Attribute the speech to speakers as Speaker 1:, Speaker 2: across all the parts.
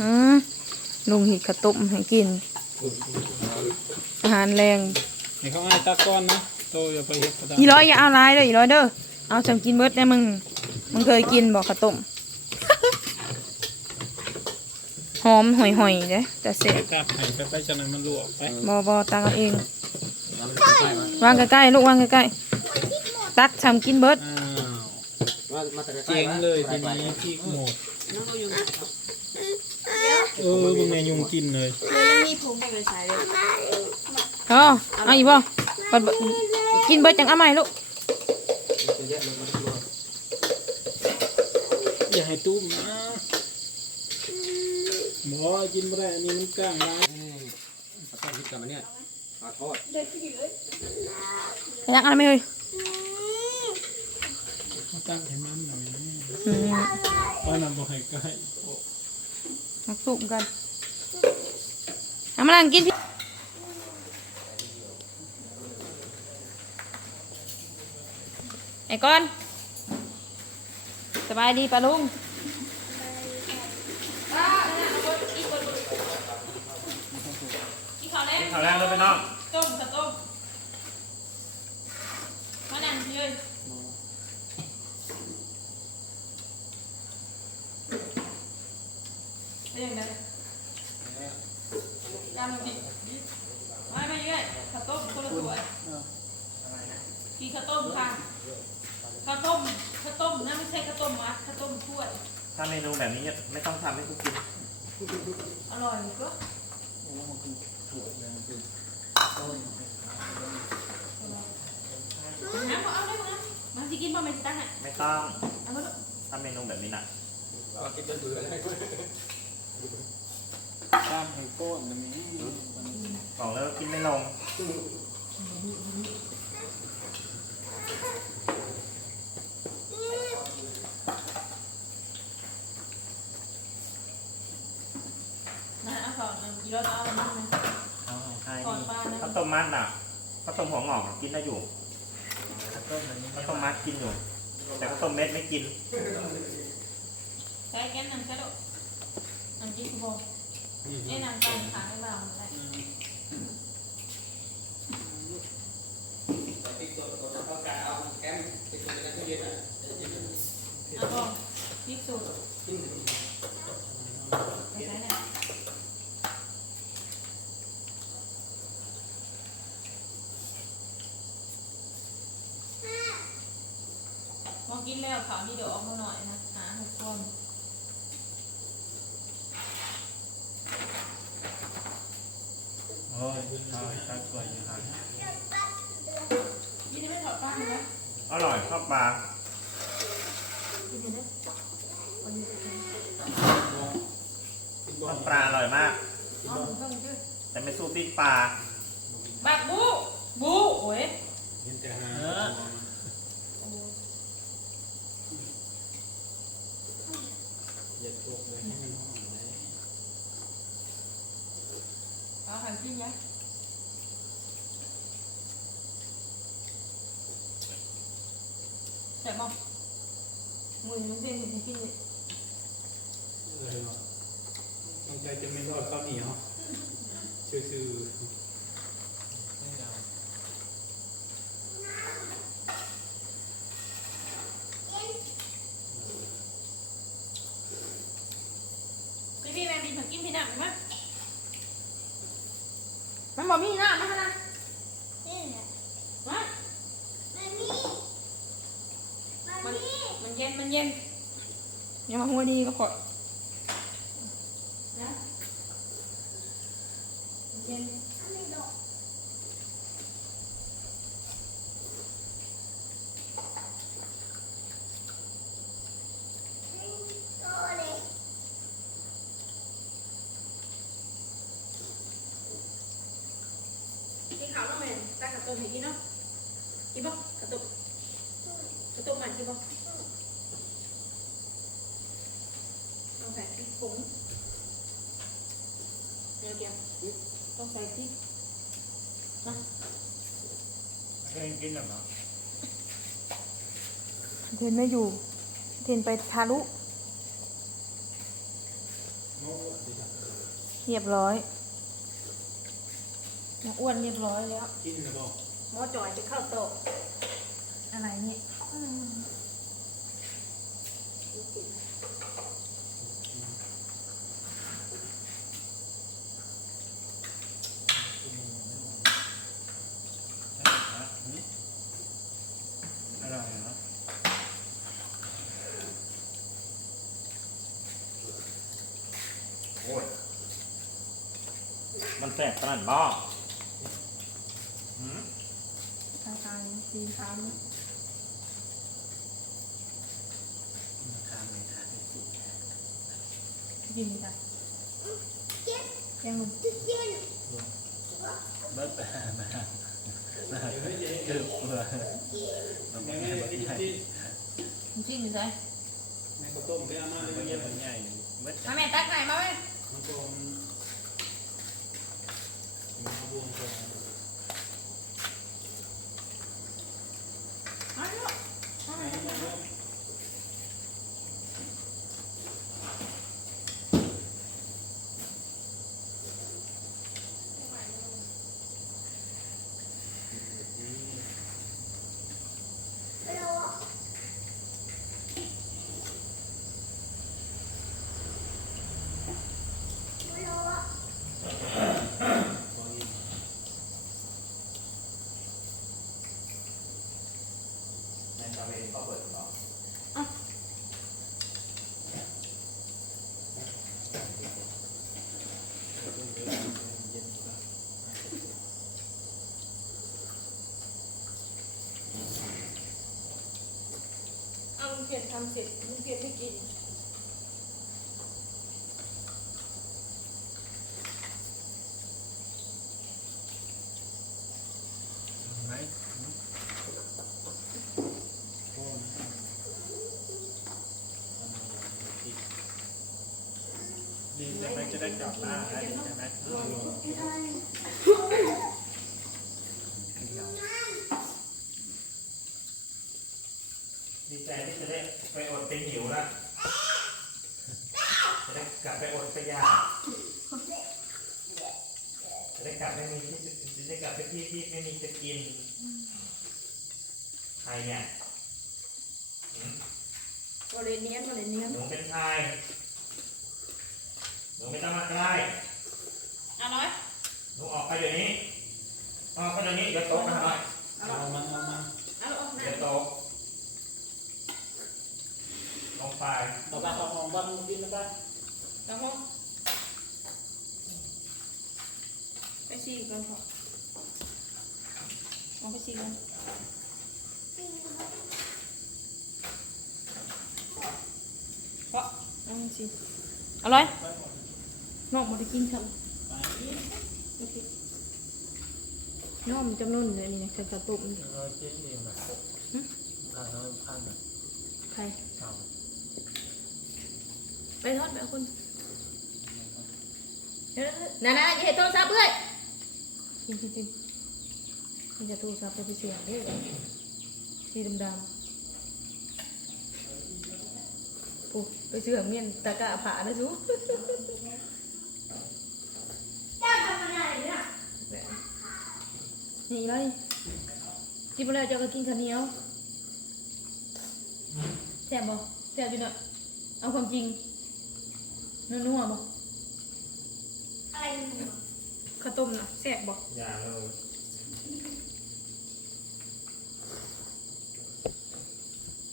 Speaker 1: อืมลุงหิดข้าวต้มให้กิน อาหารแรง
Speaker 2: นี่เขาให้ตาก้อนนะโตอย่าไปเฮ็ดกระดาษ
Speaker 1: อีร้อยอย่าเอาหลายเด้ออีร้อยเด้อเอาจำกินเบิดได้มึงมึงเคยกินบอกข้าวต้มหอมห่อยๆเด้แต่เสร็จ
Speaker 2: กาให้ไปไปจังนั้นมันลวกไป
Speaker 1: บอบอตักเอาเองวางใกล้ๆลูกวางใกล้ๆตักทำกินเบิด
Speaker 2: อ้าว
Speaker 3: มามาแต่ใกล้
Speaker 2: เจ๊งเลยทีนี้พี่หมด เออมึงไงยุงกินเลย
Speaker 1: อ๋อเอาอีกบ่บัดบ่กินเบิดจังเอาใหม่ลูก
Speaker 3: ตัวเยอะเลยมันตัว
Speaker 2: อย่าให้ตุ้มนะหมอกินไม่ได้อันนี้มันกล้างร้าย
Speaker 3: ปลาต้มพริกกับมันเนี่ยปลาทอด
Speaker 1: ขยักอะไรไม่เฮ้ย
Speaker 2: มาตั้งให้มันหน่อยนะ
Speaker 1: อืม
Speaker 2: ว่านำบ่ให้ใกล้โอ้
Speaker 1: มาสุกกันเอามานั่งกินพี่ไอ้ก้อน สบายดีปะลุง
Speaker 4: ข่าวแรกเลยไปน้อง
Speaker 1: ต้มกับต้มมานั่งพี่เลยเป็นยังไงยำมันดิไม่ไม่เยอะข้าวต้มคนละถ้วย กินข้าวต้มค่ะข้าวต้มข้าวต้มนะไม่ใช่ข้าวต้มมัดข้าวต้มถ้วย
Speaker 4: ถ้าเมนูแบบนี้ไม่ต้องทำให้กูกิน
Speaker 1: อร่อยก็น้ำเอาได้ไหมมันจะกินบ่ไม่ตั้งอะ
Speaker 4: ไม่ต้อง
Speaker 1: เอามาลูก
Speaker 4: ถ้าเมนูแบบนี้น่ะ
Speaker 3: เรากินจนเบื่อเลย
Speaker 2: ตามให้ก้อนนะแม่
Speaker 4: บอกแล้ววากินไม่ลง
Speaker 1: นะเอาก่อนอีรถเอาอะไรมาไหม
Speaker 4: เอาใช่
Speaker 1: ก่อนปลานะ
Speaker 4: ข้าวต้มมัดน่ะข้าวต้มหัวงอกกินได้อยู่
Speaker 2: ข้าวต้มอันนี้
Speaker 4: ข้าวต้มมัดกินอยู่ แต่ข้าวต้มเม็ดไม่กิน
Speaker 1: ใช้แก้มนังใช้ดอกนังกินคือบ่เอ้นังตันขาไม่เบาอะไร
Speaker 3: ติ๊กตัวตัวเขากาเอาแก้มติ๊กตัวในตู้เย็นอะ
Speaker 1: เอาบ่พริกสูตรไปใช้เนี่ยพอกิน แล้วขาวนี่เดี๋ยวออกมาหน่อยนะหาให้ท่วม
Speaker 2: โอ้ยเอาให้ตาก้อนอยู่ห่าง
Speaker 1: ยี่นี่ไม่ถอดปลั๊กเลยนะ
Speaker 4: อร่อยชอบปลา
Speaker 1: ยี่นี่นะ
Speaker 4: ทอดปลาอร่อยมาก
Speaker 1: เอาหมูเพิ่มด้วย
Speaker 4: แต่ไม่สู้ปิ้งปลา
Speaker 1: บักบูบูโอ้ย
Speaker 2: กินแต่หา
Speaker 4: อ
Speaker 2: ย่าตกเลยให้มันหอมเลย
Speaker 1: เอาหันกินยังแต่บอกมือมันเป็นเห็นกินเลย
Speaker 2: เลยเนาะต้องใจจะไม่รอดข้าวเหนียวซื่อ
Speaker 1: พี่พี่แม่บินมากินพี่น้ำ ไหมมันบอกมีน้ำไหมคะนะมามันมันเย็นมันเย็นอย่ามาหัวดีก็พอนะมันเย็น กินข้าวแล้วแม่ตั้งกระตุกให้กินเนาะกินบ่กระตุกกระตุกมันกินบ่เอาใส่พริกผงเดี๋ยวเกี่ยวต้องใส่พริกนะ
Speaker 4: เคยกินหรือเปล่า
Speaker 1: เทนไม่อยู่ เทนไปทารุ
Speaker 2: ๆโอ้
Speaker 1: เรียบร้อย หมองอ้วนเรียบร้อยแล้ว
Speaker 2: กินกระบอก
Speaker 1: หมอจอยจะเข้าโต๊ะอะไรนี่อืม
Speaker 4: อร่อยเนะโอ้ยมันแสบขนาดบ้าหืม
Speaker 1: ทางการดีครับ
Speaker 2: ทานเลยทานเลยสิ
Speaker 1: กินจ้ะยังมึง
Speaker 4: เบิดไปมาคือเบื่อเราไม่
Speaker 2: แม่
Speaker 4: ได้
Speaker 2: แม่
Speaker 4: แบบ
Speaker 2: ที่
Speaker 4: ใหญ่
Speaker 2: ที่
Speaker 1: มึงชิมอยู่ไส
Speaker 2: แม่ข้าวต้มได้อามา
Speaker 4: มั
Speaker 2: เลย
Speaker 4: น
Speaker 2: เย
Speaker 4: ใหญ่
Speaker 2: อะ
Speaker 4: มันใหญ่เบิด
Speaker 1: มาแม่ตักไหนมาแม่
Speaker 2: มันก็มาบวงก่อน
Speaker 1: มาลูกมา
Speaker 2: ให้
Speaker 1: แม่
Speaker 2: มันเริ่ม
Speaker 3: ในตะเวนก็เปิดต่อ
Speaker 1: เอา ลุงเพียรทำเสร็จลุงเพียรไม่กิน
Speaker 4: ไหมดีใช่ไหมจะได้กลับมาได้ใช่ไหมดี ใจที่จะได้ไปอดเป็นหิวละจะได้กลับไปอดไปยาจะได้กลับไม่มีที่จะได้กลับไปที่ที่ไม่มีจะกินใครเนี่ยหืม
Speaker 1: บริเนียนบริเนียน
Speaker 4: หนูเป็นใครหนูไม่ต้องมาใกล้
Speaker 1: อะน้อย
Speaker 4: หนูออกไปเดี๋ยวนี้ออกไปเดี๋ยวนี้เดี๋ยวโต๊ะนะหน่อย
Speaker 2: เอามันเอามัน
Speaker 1: เอาลูก
Speaker 4: เดี๋ยวโต๊ะลงไป
Speaker 2: เราบ้าของของบ้านกินนะบ้าน
Speaker 1: น้องห้องไปซี ก่อนพอเอาไปซีก่อนเพราะเอาไปซีอร่อยน้องมาได้กินครับโอเคน้องมันจำนวนเลยนี่นะกระตุก
Speaker 4: เออเจ๊ดีแบบทางเราพันแบบ
Speaker 1: ใคร
Speaker 4: เอา
Speaker 1: ไปทอดแบบคุณเดี๋ยวๆนะนะอย่าเห็นโทรศัพท์เอ้ย กินกินกินมันจะโทรศัพท์ไปเสียงด้อสีดำดำโอ้ไปเสือเมียนตะกะผานะ chú เจ้าทำอะไรเนี่ยนี่เลยกินไปแล้วเจ้าก็กินข้าวเหนียวแซ่บบ่แซ่บอยู่เนาะเอาความจริงนัวนัวๆบ่อะไร ข้าวต้มน่ะแซ่บบ่
Speaker 4: อย่าเลย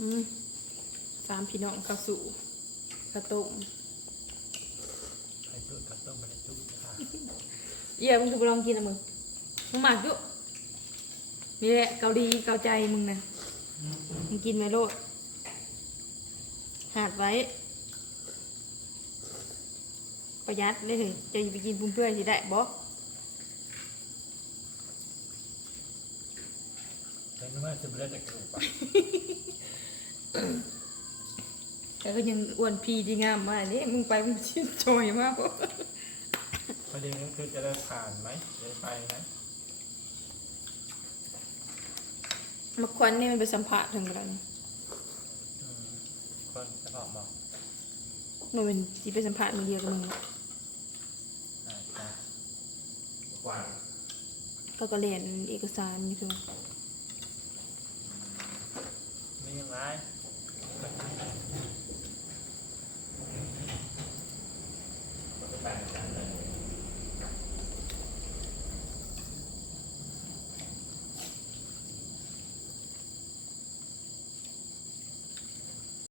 Speaker 1: อืมสามพี่น้องข้าวสู่ข้าวต้ม
Speaker 4: ไอ้จุดกับต้มมันจุดค่ะ
Speaker 1: เยี่ยมึงคือบ่ลองกินนะมึงมึงหมักจุนี่แหละเกาหลีเกาใจมึงนะมึงกินไหมโลดหาดไว้ ประหยัดเลยเฮ้ยจะไปกินปุ้มเพื่อนสิได้บ่
Speaker 4: แต่ไม่ว่าจะไม่ได้แต่ก ระดูกปะ
Speaker 1: แต่ก็ยังอ้วนพีดีงามมากนี่มึงไปมึงชิดจอยมากบ่
Speaker 4: ประเด็นก็คือจะได้ผ่านไหมจะได้ไปไหม
Speaker 1: มาควันนี่มันไปสัมผัสถึงกัน
Speaker 4: คนจะบอกบอก
Speaker 1: มันเป็นที่ไปสัมผัสมึงเดียวกับมึง
Speaker 4: กว้าง
Speaker 1: ก็ก็เรียนเอกสารอยู่คือ